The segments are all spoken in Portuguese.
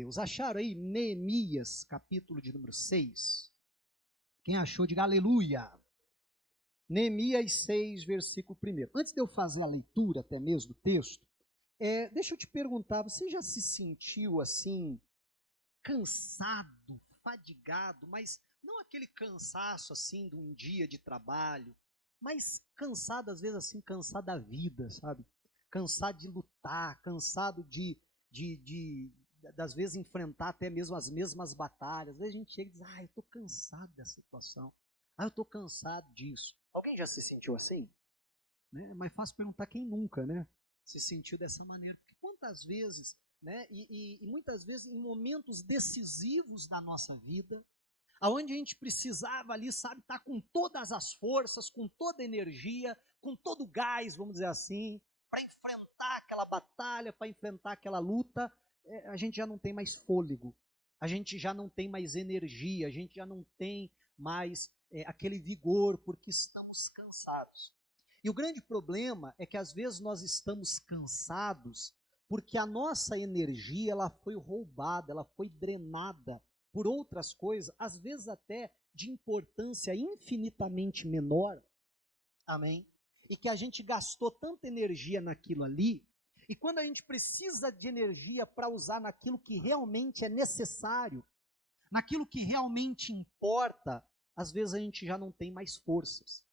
Deus. Acharam aí Neemias, capítulo de número 6? Quem achou, diga aleluia. Neemias 6, versículo 1. Antes de eu fazer a leitura até mesmo do texto, deixa eu te perguntar, você já se sentiu assim, cansado, fadigado, mas não aquele cansaço assim de um dia de trabalho, mas cansado às vezes assim, cansado da vida, sabe? Cansado de lutar, cansado às vezes enfrentar até mesmo as mesmas batalhas. Às vezes a gente chega e diz, eu estou cansado dessa situação, eu estou cansado disso. Alguém já se sentiu assim? Né? É mais fácil perguntar quem nunca, né? Se sentiu dessa maneira. Porque quantas vezes, né? E muitas vezes em momentos decisivos da nossa vida, aonde a gente precisava ali, sabe, estar com todas as forças, com toda a energia, com todo o gás, vamos dizer assim, para enfrentar aquela batalha, para enfrentar aquela luta, a gente já não tem mais fôlego, a gente já não tem mais energia, a gente já não tem mais aquele vigor, porque estamos cansados. E o grande problema é que às vezes nós estamos cansados porque a nossa energia ela foi roubada, ela foi drenada por outras coisas, às vezes até de importância infinitamente menor, amém? E que a gente gastou tanta energia naquilo ali, e quando a gente precisa de energia para usar naquilo que realmente é necessário, naquilo que realmente importa, às vezes a gente já não tem mais forças,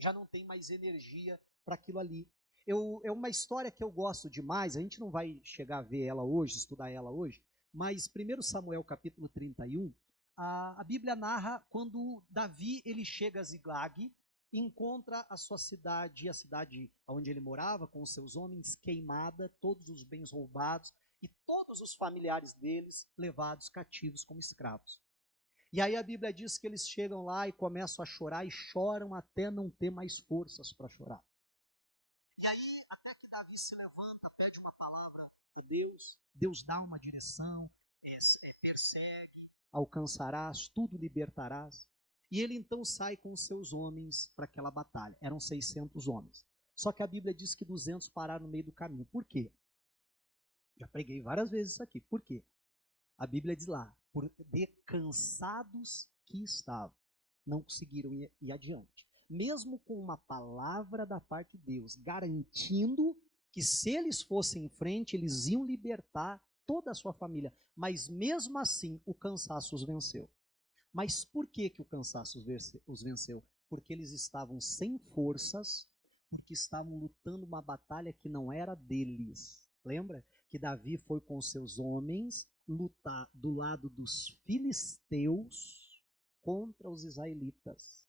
já não tem mais energia para aquilo ali. É uma história que eu gosto demais, a gente não vai chegar a ver ela hoje, estudar ela hoje, mas 1 Samuel capítulo 31, a Bíblia narra quando Davi ele chega a Ziglag, encontra a sua cidade, a cidade onde ele morava, com os seus homens queimada, todos os bens roubados e todos os familiares deles levados cativos como escravos. E aí a Bíblia diz que eles chegam lá e começam a chorar e choram até não ter mais forças para chorar. E aí, até que Davi se levanta, pede uma palavra para Deus, Deus dá uma direção, persegue, alcançarás, tudo libertarás. E ele então sai com os seus homens para aquela batalha. Eram 600 homens. Só que a Bíblia diz que 200 pararam no meio do caminho. Por quê? Já preguei várias vezes isso aqui. Por quê? A Bíblia diz lá, por de cansados que estavam, não conseguiram ir adiante. Mesmo com uma palavra da parte de Deus, garantindo que se eles fossem em frente, eles iam libertar toda a sua família. Mas mesmo assim, o cansaço os venceu. Mas por que o cansaço os venceu? Porque eles estavam sem forças, porque estavam lutando uma batalha que não era deles. Lembra que Davi foi com seus homens lutar do lado dos filisteus contra os israelitas.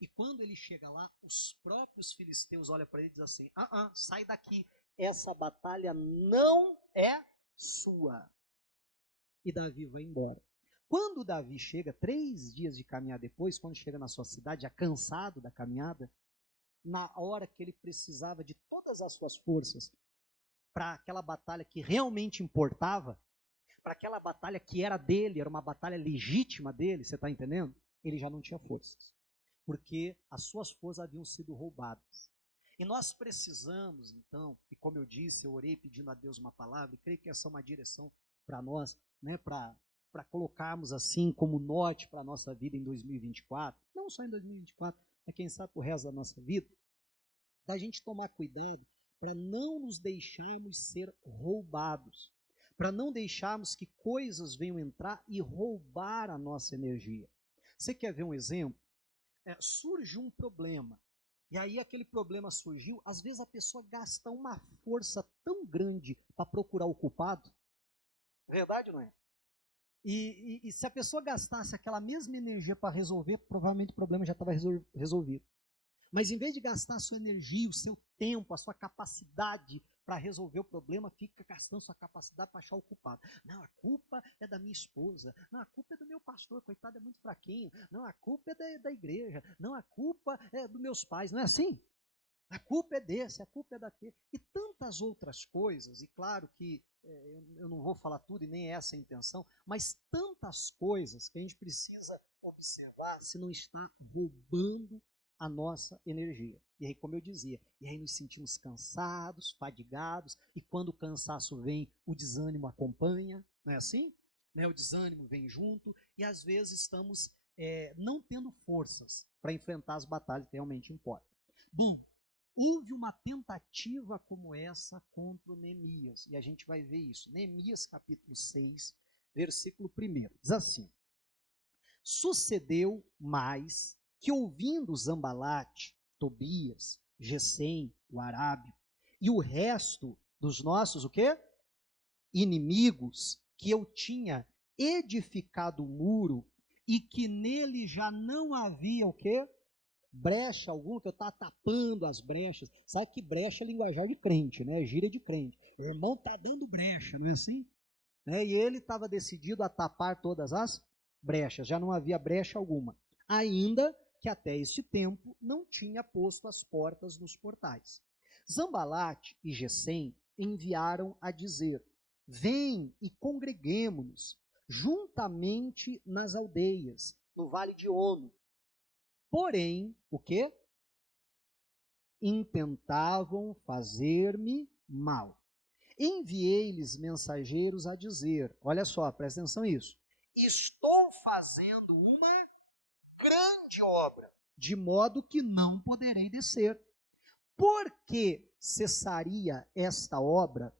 E quando ele chega lá, os próprios filisteus olham para ele e dizem assim, sai daqui, essa batalha não é sua. E Davi vai embora. Quando Davi chega, 3 dias de caminhar depois, quando chega na sua cidade, já cansado da caminhada, na hora que ele precisava de todas as suas forças para aquela batalha que realmente importava, para aquela batalha que era dele, era uma batalha legítima dele, você está entendendo? Ele já não tinha forças, porque as suas forças haviam sido roubadas. E nós precisamos, então, e como eu disse, eu orei pedindo a Deus uma palavra, e creio que essa é uma direção para nós, né, para colocarmos assim como norte para a nossa vida em 2024, não só em 2024, mas quem sabe o resto da nossa vida, da gente tomar cuidado para não nos deixarmos ser roubados, para não deixarmos que coisas venham entrar e roubar a nossa energia. Você quer ver um exemplo? Surge um problema, e aí aquele problema surgiu, às vezes a pessoa gasta uma força tão grande para procurar o culpado, verdade ou não é? E se a pessoa gastasse aquela mesma energia para resolver, provavelmente o problema já estava resolvido. Mas em vez de gastar a sua energia, o seu tempo, a sua capacidade para resolver o problema, fica gastando sua capacidade para achar o culpado. Não, a culpa é da minha esposa. Não, a culpa é do meu pastor, coitado, é muito fraquinho. Não, a culpa é da igreja. Não, a culpa é dos meus pais. Não é assim? A culpa é desse, a culpa é daquele. E tantas outras coisas, e claro que eu não vou falar tudo e nem é essa a intenção, mas tantas coisas que a gente precisa observar se não está roubando a nossa energia. E aí, como eu dizia, e aí nos sentimos cansados, fadigados, e quando o cansaço vem, o desânimo acompanha, não é assim? Né? O desânimo vem junto, e às vezes estamos não tendo forças para enfrentar as batalhas que realmente importam. Bom, houve uma tentativa como essa contra o Neemias, e a gente vai ver isso. Neemias capítulo 6, versículo 1, diz assim: sucedeu mais que, ouvindo Zambalate, Tobias, Gesem, o arábio, e o resto dos nossos, o quê? Inimigos, que eu tinha edificado o muro, e que nele já não havia o quê? Brecha alguma, que eu estava tapando as brechas. Sabe que brecha é linguajar de crente, né? Gíria de crente. O irmão está dando brecha, não é assim? E ele estava decidido a tapar todas as brechas, já não havia brecha alguma. Ainda que até este tempo não tinha posto as portas nos portais. Zambalate e Gesem enviaram a dizer: vem e congreguemo-nos juntamente nas aldeias, no vale de Ono. Porém, o quê? Intentavam fazer-me mal. Enviei-lhes mensageiros a dizer, olha só, presta atenção nisso, estou fazendo uma grande obra, de modo que não poderei descer. Por que cessaria esta obra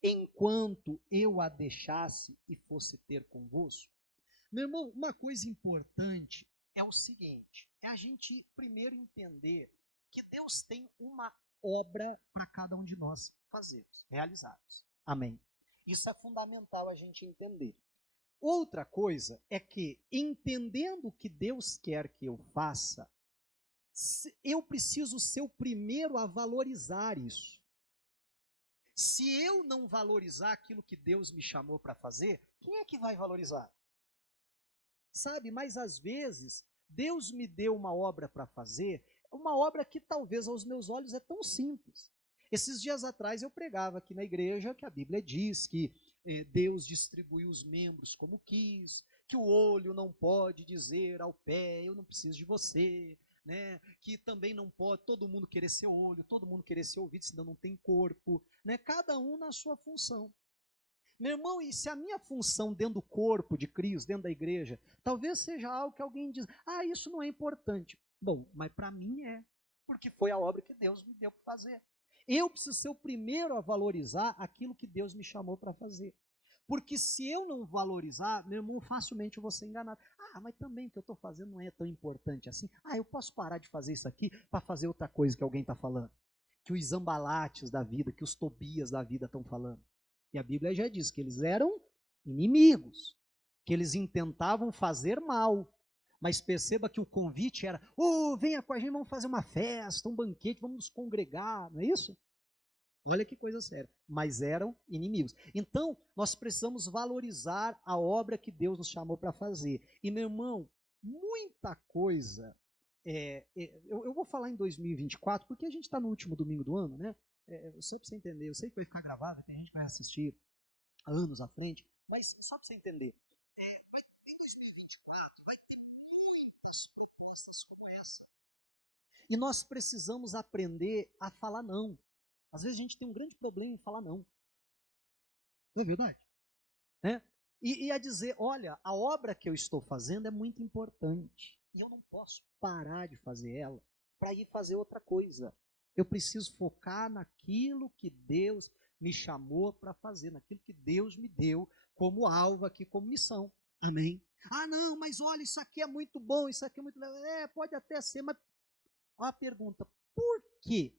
enquanto eu a deixasse e fosse ter convosco? Meu irmão, uma coisa importante é o seguinte, é a gente primeiro entender que Deus tem uma obra para cada um de nós fazermos, realizarmos. Amém. Isso é fundamental a gente entender. Outra coisa é que, entendendo o que Deus quer que eu faça, eu preciso ser o primeiro a valorizar isso. Se eu não valorizar aquilo que Deus me chamou para fazer, quem é que vai valorizar? Sabe, mas às vezes, Deus me deu uma obra para fazer, uma obra que talvez aos meus olhos é tão simples. Esses dias atrás eu pregava aqui na igreja que a Bíblia diz que Deus distribuiu os membros como quis, que o olho não pode dizer ao pé, eu não preciso de você, né? Que também não pode todo mundo querer ser olho, todo mundo querer ser ouvido, senão não tem corpo, né? Cada um na sua função. Meu irmão, e se a minha função dentro do corpo de Cristo, dentro da igreja, talvez seja algo que alguém diz, isso não é importante. Bom, mas para mim é, porque foi a obra que Deus me deu para fazer. Eu preciso ser o primeiro a valorizar aquilo que Deus me chamou para fazer. Porque se eu não valorizar, meu irmão, facilmente eu vou ser enganado. Mas também o que eu estou fazendo não é tão importante assim. Eu posso parar de fazer isso aqui para fazer outra coisa que alguém está falando. Que os Zambalates da vida, que os Tobias da vida estão falando. E a Bíblia já diz que eles eram inimigos, que eles intentavam fazer mal. Mas perceba que o convite era, venha com a gente, vamos fazer uma festa, um banquete, vamos nos congregar, não é isso? Olha que coisa séria. Mas eram inimigos. Então, nós precisamos valorizar a obra que Deus nos chamou para fazer. E, meu irmão, muita coisa, eu vou falar em 2024, porque a gente está no último domingo do ano, né? Só para você entender, eu sei que vai ficar gravado, tem gente que vai assistir anos à frente, mas só para você entender, em 2024 vai ter muitas propostas como essa. E nós precisamos aprender a falar não. Às vezes a gente tem um grande problema em falar não. Não é verdade? E a dizer, olha, a obra que eu estou fazendo é muito importante. E eu não posso parar de fazer ela para ir fazer outra coisa. Eu preciso focar naquilo que Deus me chamou para fazer, naquilo que Deus me deu como alvo aqui, como missão. Amém? Não, mas olha, isso aqui é muito bom, isso aqui é muito legal. Pode até ser, mas a pergunta, por que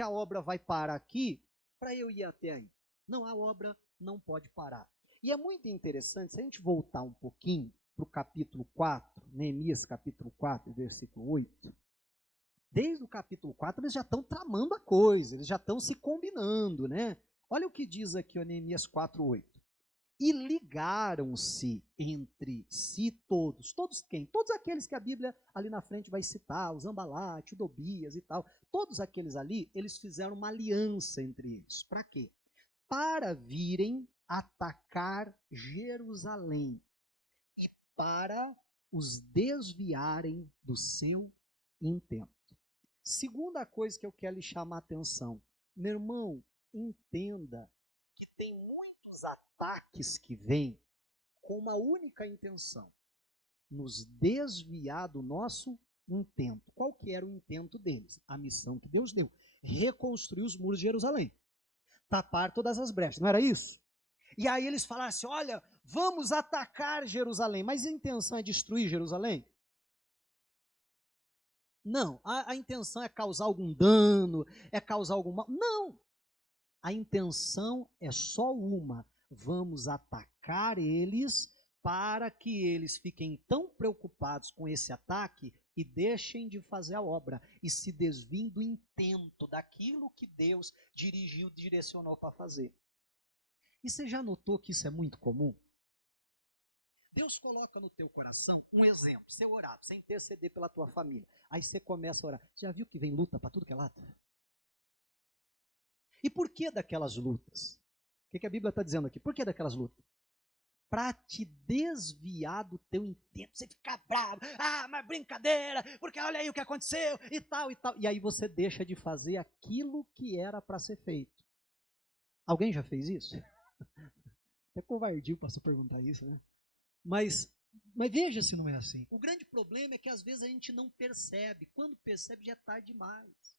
a obra vai parar aqui para eu ir até aí? Não, a obra não pode parar. E é muito interessante, se a gente voltar um pouquinho para o capítulo 4, Neemias capítulo 4, versículo 8, desde o capítulo 4 eles já estão tramando a coisa, eles já estão se combinando, né? Olha o que diz aqui o Neemias 4, 8. E ligaram-se entre si todos. Todos quem? Todos aqueles que a Bíblia ali na frente vai citar, o Zambalate, o Tobias e tal. Todos aqueles ali, eles fizeram uma aliança entre eles. Para quê? Para virem atacar Jerusalém e para os desviarem do seu intento. Segunda coisa que eu quero lhe chamar a atenção. Meu irmão, entenda que tem muitos ataques que vêm com uma única intenção: nos desviar do nosso intento. Qual que era o intento deles? A missão que Deus deu: reconstruir os muros de Jerusalém, tapar todas as brechas, não era isso? E aí eles falaram assim: olha, vamos atacar Jerusalém. Mas a intenção é destruir Jerusalém? Não, a intenção é causar algum dano, é causar algum mal. Não, a intenção é só uma: vamos atacar eles para que eles fiquem tão preocupados com esse ataque e deixem de fazer a obra e se desviem do intento, daquilo que Deus dirigiu, direcionou para fazer. E você já notou que isso é muito comum? Deus coloca no teu coração um exemplo: você orar, você interceder pela tua família. Aí você começa a orar. Já viu que vem luta para tudo que é lado? E por que daquelas lutas? O que a Bíblia está dizendo aqui? Por que daquelas lutas? Para te desviar do teu intento. Você fica bravo. Ah, mas brincadeira, porque olha aí o que aconteceu e tal e tal. E aí você deixa de fazer aquilo que era para ser feito. Alguém já fez isso? Até covardia o pastor perguntar isso, né? Mas veja se não é assim. O grande problema é que às vezes a gente não percebe. Quando percebe, já é tarde demais.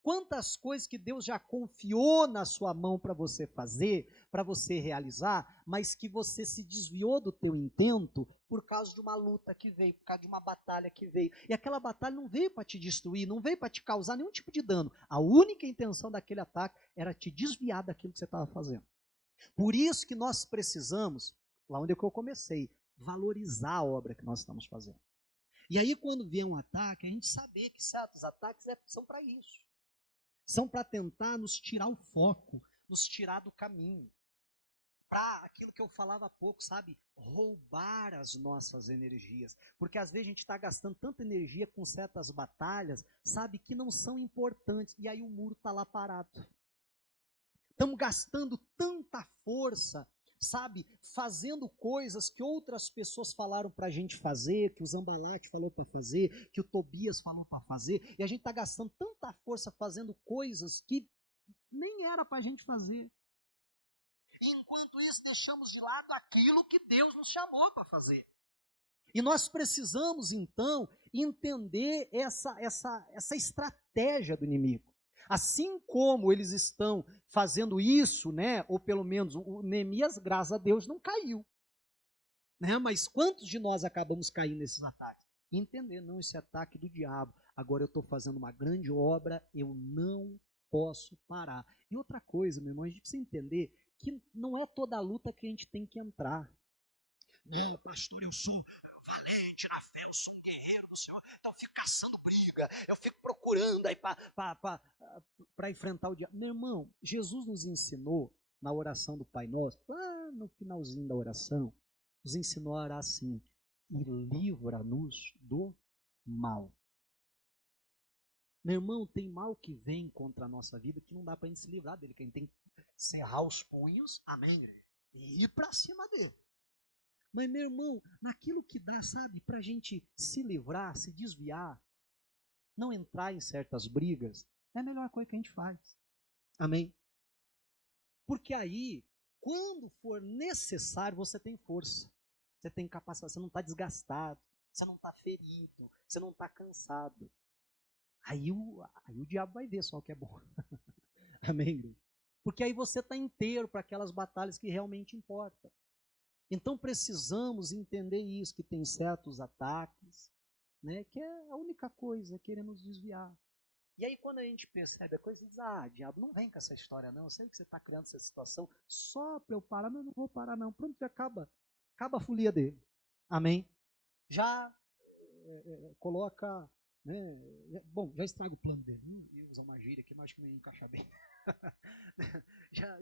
Quantas coisas que Deus já confiou na sua mão para você fazer, para você realizar, mas que você se desviou do teu intento por causa de uma luta que veio, por causa de uma batalha que veio. E aquela batalha não veio para te destruir, não veio para te causar nenhum tipo de dano. A única intenção daquele ataque era te desviar daquilo que você estava fazendo. Por isso que nós precisamos, lá onde eu comecei, valorizar a obra que nós estamos fazendo. E aí quando vier um ataque, a gente saber que certos ataques são para isso. São para tentar nos tirar o foco, nos tirar do caminho. Para aquilo que eu falava há pouco, sabe? Roubar as nossas energias. Porque às vezes a gente está gastando tanta energia com certas batalhas, sabe, que não são importantes. E aí o muro está lá parado. Estamos gastando tanta força, sabe, fazendo coisas que outras pessoas falaram para a gente fazer, que o Zambalate falou para fazer, que o Tobias falou para fazer, e a gente está gastando tanta força fazendo coisas que nem era para a gente fazer. E enquanto isso, deixamos de lado aquilo que Deus nos chamou para fazer. E nós precisamos, então, entender essa estratégia do inimigo. Assim como eles estão fazendo isso, né, ou pelo menos o Neemias, graças a Deus, não caiu. Né, mas quantos de nós acabamos caindo nesses ataques? Entender, não, esse ataque do diabo. Agora eu estou fazendo uma grande obra, eu não posso parar. E outra coisa, meu irmão, a gente precisa entender que não é toda a luta que a gente tem que entrar. Não, pastor, eu sou valente na fé, eu sou um guerreiro do Senhor, então eu fico caçando briga, eu fico procurando aí para enfrentar o diabo. Meu irmão, Jesus nos ensinou na oração do Pai Nosso, lá no finalzinho da oração, nos ensinou a orar assim: e livra-nos do mal. Meu irmão, tem mal que vem contra a nossa vida que não dá para a gente se livrar dele, que a gente tem que cerrar os punhos, amém, e ir para cima dele. Mas, meu irmão, naquilo que dá, sabe, para a gente se livrar, se desviar, não entrar em certas brigas, é a melhor coisa que a gente faz. Amém? Porque aí, quando for necessário, você tem força, você tem capacidade, você não está desgastado, você não está ferido, você não está cansado. Aí o diabo vai ver só o que é bom. Amém? Porque aí você está inteiro para aquelas batalhas que realmente importam. Então precisamos entender isso, que tem certos ataques, né, que é a única coisa, é querer nos desviar. E aí quando a gente percebe a coisa, diz: diabo, não vem com essa história não, eu sei que você está criando essa situação só para eu parar, mas eu não vou parar não. Pronto, já acaba a folia dele. Amém? Já coloca, né, bom, já estraga o plano dele. Eu vou usar uma gíria aqui, mas acho que não ia encaixar bem.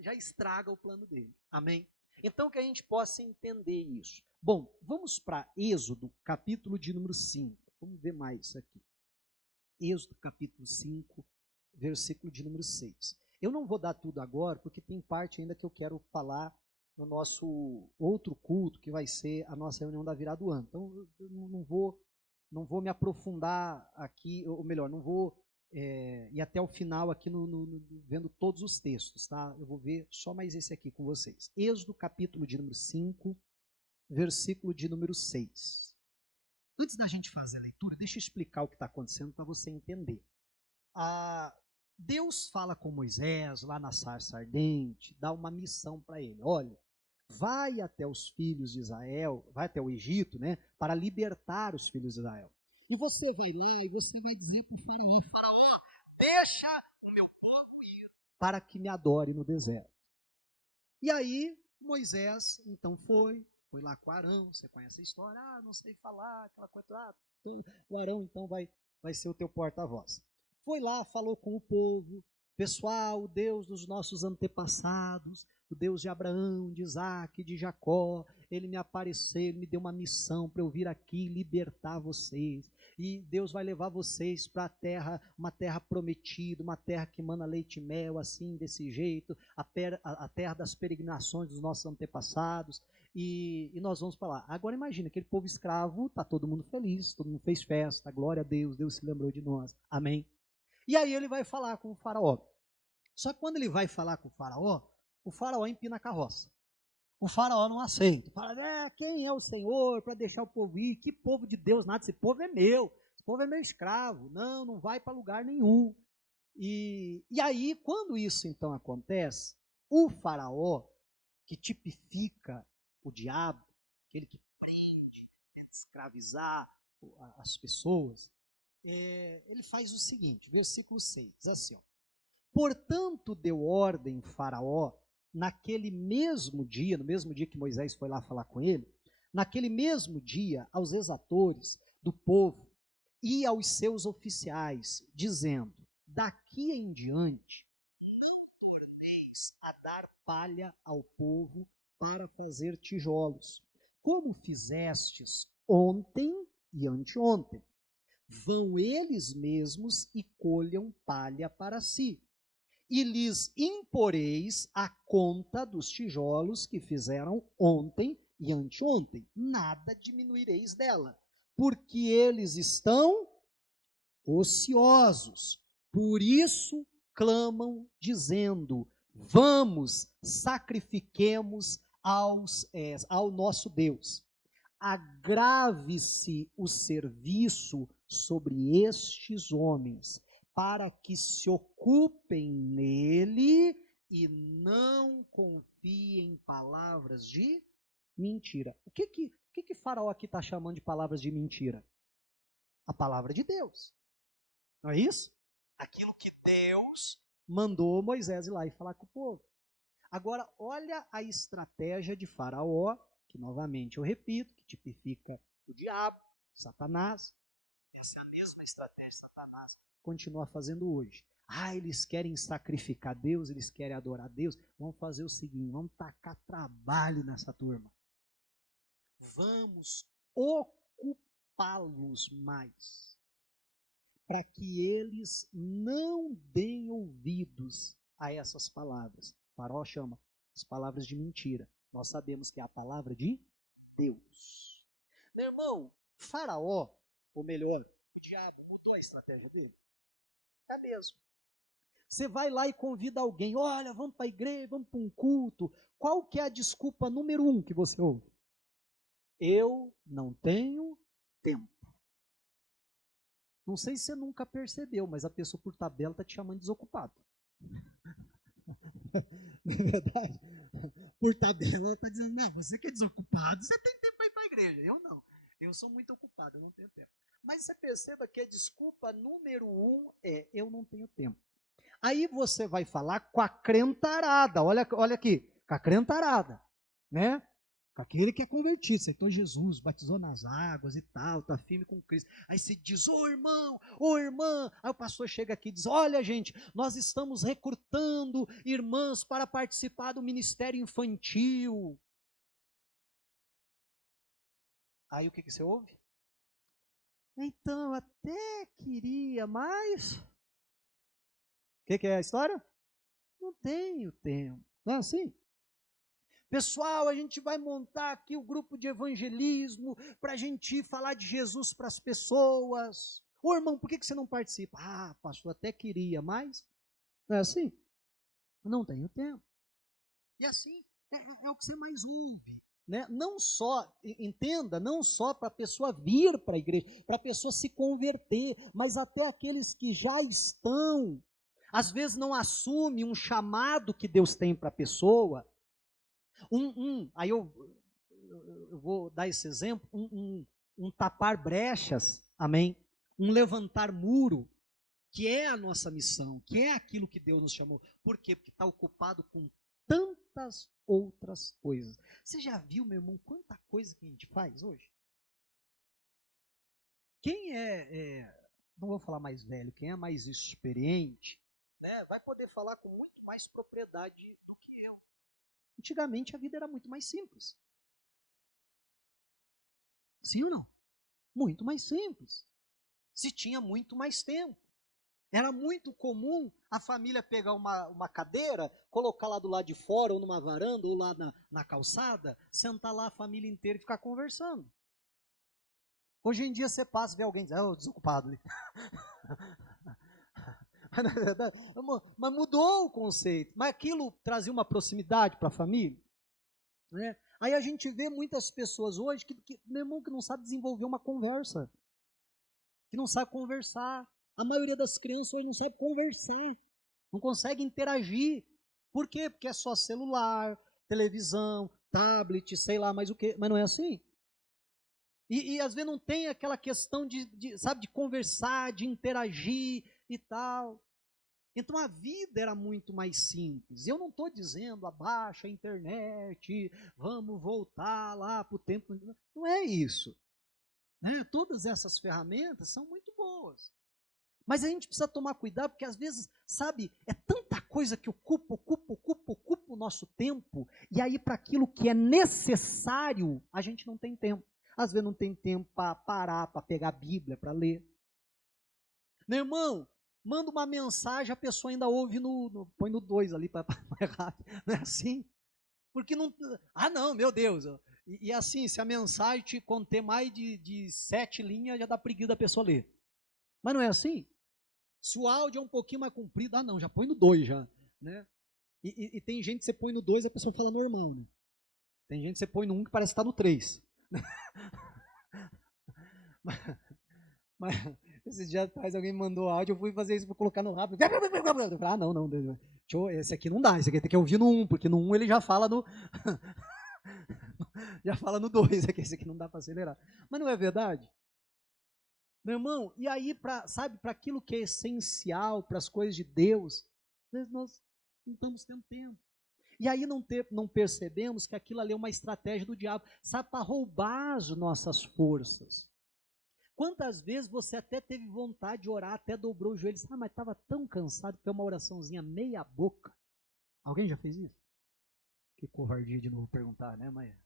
já estraga o plano dele. Amém? Então, que a gente possa entender isso. Bom, vamos para Êxodo, capítulo de número 5. Vamos ver mais isso aqui. Êxodo, capítulo 5, versículo de número 6. Eu não vou dar tudo agora, porque tem parte ainda que eu quero falar no nosso outro culto, que vai ser a nossa reunião da virada do ano. Então, eu não vou não vou me aprofundar aqui, ou melhor, não vou ir até o final aqui vendo todos os textos, tá? Eu vou ver só mais esse aqui com vocês. Êxodo, capítulo de número 5, versículo de número 6. Antes da gente fazer a leitura, deixa eu explicar o que está acontecendo para você entender. Deus fala com Moisés lá na sarça ardente, dá uma missão para ele. Olha, vai até os filhos de Israel, vai até o Egito, né, para libertar os filhos de Israel. E você vai lá e você vai dizer para o faraó, faraó, deixa o meu povo ir para que me adore no deserto. E aí Moisés então foi lá com Arão, você conhece a história, não sei falar, aquela coisa, o Arão então vai ser o teu porta-voz. Foi lá, falou com o povo, pessoal, o Deus dos nossos antepassados, o Deus de Abraão, de Isaac, de Jacó, ele me apareceu, ele me deu uma missão para eu vir aqui libertar vocês. E Deus vai levar vocês para a terra, uma terra prometida, uma terra que emana leite e mel, assim, desse jeito, a terra das peregrinações dos nossos antepassados. E nós vamos para lá. Agora imagina, aquele povo escravo, está todo mundo feliz, todo mundo fez festa, glória a Deus, Deus se lembrou de nós, amém? E aí ele vai falar com o faraó. Só que quando ele vai falar com o faraó empina a carroça. O faraó não aceita. Fala, quem é o Senhor para deixar o povo ir? Que povo de Deus nada, esse povo é meu. Esse povo é meu escravo. Não vai para lugar nenhum. E aí, quando isso então acontece, o faraó, que tipifica o diabo, aquele que prende, tenta escravizar as pessoas, ele faz o seguinte, versículo 6, assim, ó. Portanto, deu ordem Faraó, naquele mesmo dia, no mesmo dia que Moisés foi lá falar com ele, naquele mesmo dia, aos exatores do povo e aos seus oficiais, dizendo, daqui em diante, não torneis a dar palha ao povo para fazer tijolos, como fizestes ontem e anteontem. Vão eles mesmos e colham palha para si. E lhes imporeis a conta dos tijolos que fizeram ontem e anteontem. Nada diminuireis dela, porque eles estão ociosos. Por isso clamam, dizendo, vamos, sacrifiquemos ao nosso Deus. Agrave-se o serviço sobre estes homens, para que se ocupem nele e não confiem em palavras de mentira. O que Faraó aqui está chamando de palavras de mentira? A palavra de Deus. Não é isso? Aquilo que Deus mandou Moisés ir lá e falar com o povo. Agora, olha a estratégia de Faraó, que novamente eu repito, que tipifica o diabo, Satanás. Essa é a mesma estratégia que Satanás continua fazendo hoje. Eles querem sacrificar Deus, eles querem adorar Deus. Vamos fazer o seguinte, vamos tacar trabalho nessa turma. Vamos ocupá-los mais, para que eles não deem ouvidos a essas palavras. Faraó chama as palavras de mentira. Nós sabemos que é a palavra de Deus. Meu irmão, Faraó, ou melhor, o diabo mudou a estratégia dele? É mesmo. Você vai lá e convida alguém, olha, vamos para a igreja, vamos para um culto. Qual que é a desculpa número 1 que você ouve? Eu não tenho tempo. Não sei se você nunca percebeu, mas a pessoa por tabela está te chamando de desocupado. Não é verdade? Por tabela ela está dizendo, não, você que é desocupado, você tem tempo para ir para a igreja. Eu não. Eu sou muito ocupado, eu não tenho tempo. Mas você perceba que a desculpa número 1 é, eu não tenho tempo. Aí você vai falar com a crentarada, olha aqui, com a crentarada, né? Com aquele que é convertido, aceitou Jesus, batizou nas águas e tal, está firme com Cristo. Aí você diz, ô irmão, ô irmã, aí o pastor chega aqui e diz, olha gente, nós estamos recrutando irmãs para participar do ministério infantil. Aí o que você ouve? Então, até queria, mas... O que é a história? Não tenho tempo. Não é assim? Pessoal, a gente vai montar aqui o grupo de evangelismo para a gente falar de Jesus para as pessoas. Ô irmão, por que você não participa? Ah, pastor, até queria, mas não é assim? Não tenho tempo. E assim, é o que você mais ouve. Né? Não só, entenda, não só para a pessoa vir para a igreja, para a pessoa se converter, mas até aqueles que já estão, às vezes não assumem um chamado que Deus tem para a pessoa. Aí eu vou dar esse exemplo, um tapar brechas, amém? Um levantar muro, que é a nossa missão, que é aquilo que Deus nos chamou. Por quê? Porque está ocupado com tantas outras coisas. Você já viu, meu irmão, quanta coisa que a gente faz hoje? Quem não vou falar mais velho, quem é mais experiente, né, vai poder falar com muito mais propriedade do que eu. Antigamente a vida era muito mais simples. Sim ou não? Muito mais simples. Se tinha muito mais tempo. Era muito comum a família pegar uma cadeira, colocar lá do lado de fora, ou numa varanda, ou lá na calçada, sentar lá a família inteira e ficar conversando. Hoje em dia você passa e vê alguém dizer, desocupado ali. Mas mudou o conceito. Mas aquilo trazia uma proximidade para a família. Né? Aí a gente vê muitas pessoas hoje meu irmão, que não sabe desenvolver uma conversa. Que não sabe conversar. A maioria das crianças hoje não sabe conversar. Não consegue interagir. Por quê? Porque é só celular, televisão, tablet, sei lá mais o quê. Mas não é assim. E às vezes não tem aquela questão sabe, de conversar, de interagir e tal. Então a vida era muito mais simples. Eu não estou dizendo abaixa a internet, vamos voltar lá para o tempo. Não é isso. Né? Todas essas ferramentas são muito boas. Mas a gente precisa tomar cuidado, porque às vezes, sabe, é tanta coisa que ocupa o nosso tempo, e aí para aquilo que é necessário, a gente não tem tempo. Às vezes não tem tempo para parar, para pegar a Bíblia, para ler. Meu irmão, manda uma mensagem, a pessoa ainda ouve põe no 2 ali, para mais rápido. Não é assim? Porque não... Ah, não, meu Deus. E assim, se a mensagem te conter mais de 7 linhas, já dá preguiça da pessoa ler. Mas não é assim? Se o áudio é um pouquinho mais comprido, não, já põe no 2 já, né? E tem gente que você põe no 2 a pessoa fala normal, né? Tem gente que você põe no 1 que parece que está no 3. mas esses dias atrás alguém me mandou áudio, eu fui fazer isso para colocar no rápido. Ah, não, esse aqui não dá, esse aqui tem que ouvir no 1, porque no 1 ele já fala no já fala no 2, esse aqui não dá para acelerar. Mas não é verdade? Meu irmão, e aí, para aquilo que é essencial, para as coisas de Deus, nós não estamos tendo tempo. E aí não percebemos que aquilo ali é uma estratégia do diabo, sabe, para roubar as nossas forças. Quantas vezes você até teve vontade de orar, até dobrou o joelho, mas estava tão cansado que foi uma oraçãozinha meia boca. Alguém já fez isso? Que covardia de novo perguntar, né, Maia?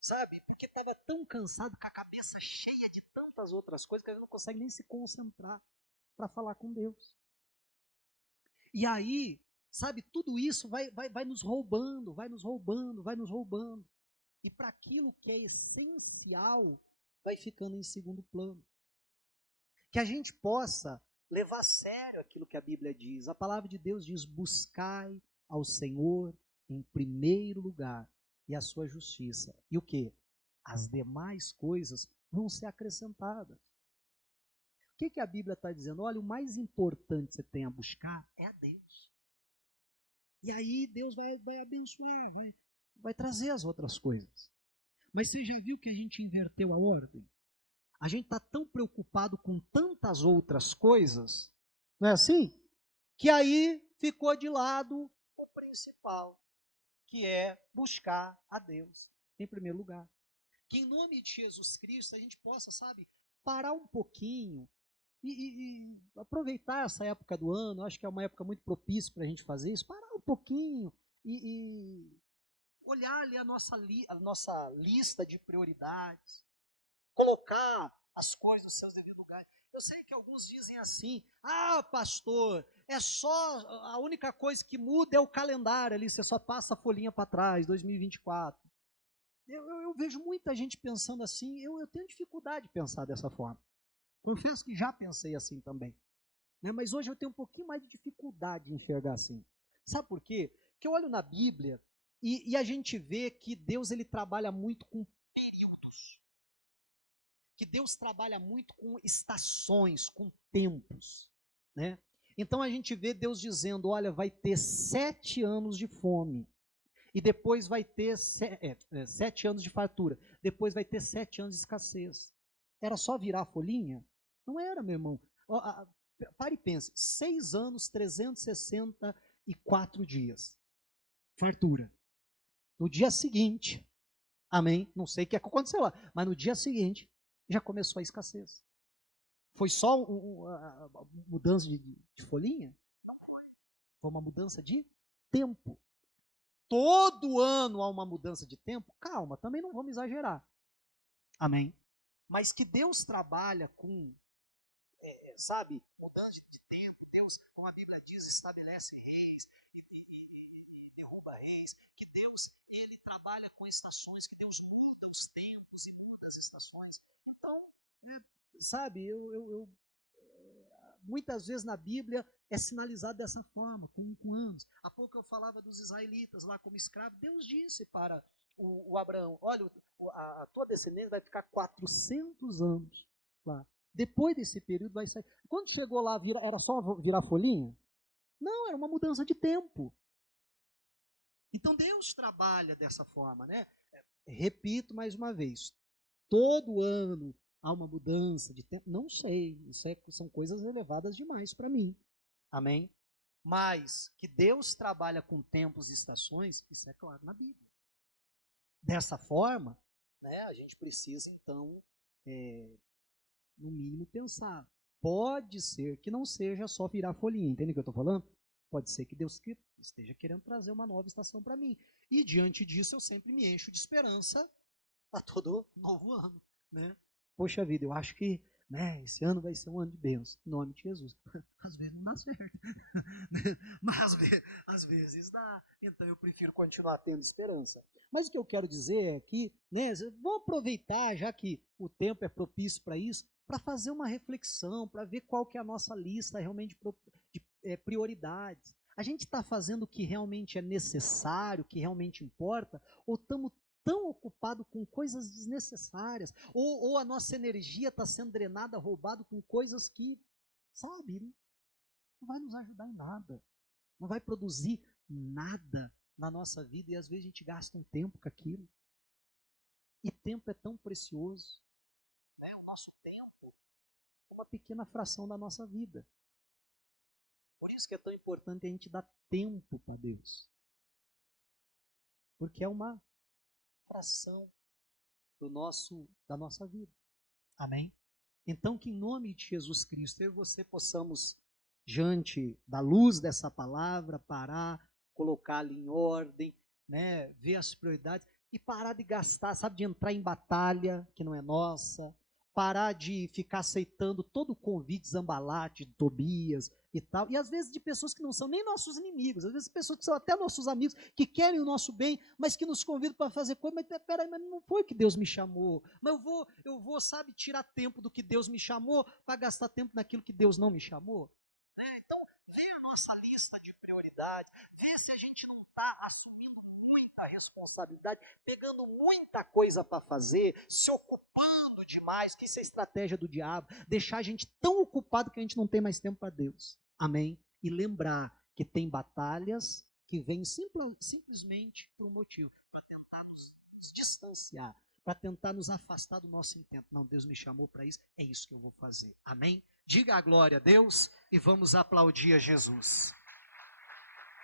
Sabe, porque estava tão cansado, com a cabeça cheia de tantas outras coisas, que ele não consegue nem se concentrar para falar com Deus. E aí, sabe, tudo isso vai nos roubando, vai nos roubando, vai nos roubando. E para aquilo que é essencial, vai ficando em segundo plano. Que a gente possa levar a sério aquilo que a Bíblia diz. A palavra de Deus diz: buscai ao Senhor em primeiro lugar e a sua justiça. E o quê? As demais coisas vão ser acrescentadas. O que a Bíblia está dizendo? Olha, o mais importante que você tem a buscar é a Deus. E aí Deus vai abençoar, vai trazer as outras coisas. Mas você já viu que a gente inverteu a ordem? A gente está tão preocupado com tantas outras coisas, não é assim? Que aí ficou de lado o principal, que é buscar a Deus em primeiro lugar. Que em nome de Jesus Cristo a gente possa, sabe, parar um pouquinho e aproveitar essa época do ano. Acho que é uma época muito propícia para a gente fazer isso. Parar um pouquinho e olhar ali a nossa lista de prioridades, colocar as coisas nos seus devidos lugares. Eu sei que alguns dizem assim, ah, pastor, é só, a única coisa que muda é o calendário ali, você só passa a folhinha para trás, 2024. Eu vejo muita gente pensando assim, eu tenho dificuldade de pensar dessa forma. Confesso que já pensei assim também. Né? Mas hoje eu tenho um pouquinho mais de dificuldade de enxergar assim. Sabe por quê? Porque eu olho na Bíblia e a gente vê que Deus ele trabalha muito com períodos. Que Deus trabalha muito com estações, com tempos. Né? Então a gente vê Deus dizendo, olha, vai ter 7 anos de fome. E depois vai ter 7 anos de fartura. Depois vai ter 7 anos de escassez. Era só virar a folhinha? Não era, meu irmão. Pare e pense. 6 anos, 364 dias. Fartura. No dia seguinte, amém? Não sei o que aconteceu lá, mas no dia seguinte já começou a escassez. Foi só uma mudança de folhinha? Não foi. Foi uma mudança de tempo. Todo ano há uma mudança de tempo? Calma, também não vamos exagerar. Amém? Mas que Deus trabalha com, sabe, mudança de tempo. Deus, como a Bíblia diz, estabelece reis e derruba reis. Que Deus, ele trabalha com estações, que Deus muda os tempos e muda as estações. Então, sabe, muitas vezes na Bíblia é sinalizado dessa forma, com anos. Há pouco eu falava dos israelitas lá como escravos. Deus disse para o Abraão, olha, a tua descendência vai ficar 400 anos lá. Depois desse período vai sair. Quando chegou lá, era só virar folhinha? Não, era uma mudança de tempo. Então Deus trabalha dessa forma, né? Repito mais uma vez, todo ano há uma mudança de tempo? Não sei, são coisas elevadas demais para mim. Amém? Mas que Deus trabalha com tempos e estações, isso é claro na Bíblia. Dessa forma, né, a gente precisa então, no mínimo, pensar. Pode ser que não seja só virar folhinha, entende o que eu estou falando? Pode ser que Deus esteja querendo trazer uma nova estação para mim. E diante disso eu sempre me encho de esperança a todo novo ano. Né? Poxa vida, eu acho que esse ano vai ser um ano de bênção, em nome de Jesus. Às vezes não dá certo, mas às vezes dá. Então eu prefiro continuar tendo esperança. Mas o que eu quero dizer é que, vamos aproveitar, já que o tempo é propício para isso, para fazer uma reflexão, para ver qual que é a nossa lista realmente de prioridades. A gente está fazendo o que realmente é necessário, o que realmente importa, ou estamos tão ocupado com coisas desnecessárias, ou a nossa energia está sendo drenada, roubada com coisas que, sabe, não vai nos ajudar em nada, não vai produzir nada na nossa vida, e às vezes a gente gasta um tempo com aquilo, e tempo é tão precioso, né? O nosso tempo é uma pequena fração da nossa vida, por isso que é tão importante a gente dar tempo para Deus, porque é uma fração da nossa vida. Amém? Então, que em nome de Jesus Cristo, eu e você possamos, diante da luz dessa palavra, parar, colocá-la em ordem, né, ver as prioridades e parar de gastar, sabe, de entrar em batalha que não é nossa, parar de ficar aceitando todo o convite zambalate de Tobias e tal, e às vezes de pessoas que não são nem nossos inimigos, às vezes pessoas que são até nossos amigos, que querem o nosso bem, mas que nos convidam para fazer coisa, mas peraí, mas não foi que Deus me chamou, mas eu vou, sabe, tirar tempo do que Deus me chamou, para gastar tempo naquilo que Deus não me chamou? Então, vê a nossa lista de prioridades, vê se a gente não está assumindo muita responsabilidade, pegando muita coisa para fazer, se ocupando demais, que isso é estratégia do diabo, deixar a gente tão ocupado que a gente não tem mais tempo para Deus. Amém? E lembrar que tem batalhas que vêm simplesmente por um motivo, para tentar nos distanciar, para tentar nos afastar do nosso intento. Não, Deus me chamou para isso, é isso que eu vou fazer. Amém? Diga a glória a Deus e vamos aplaudir a Jesus.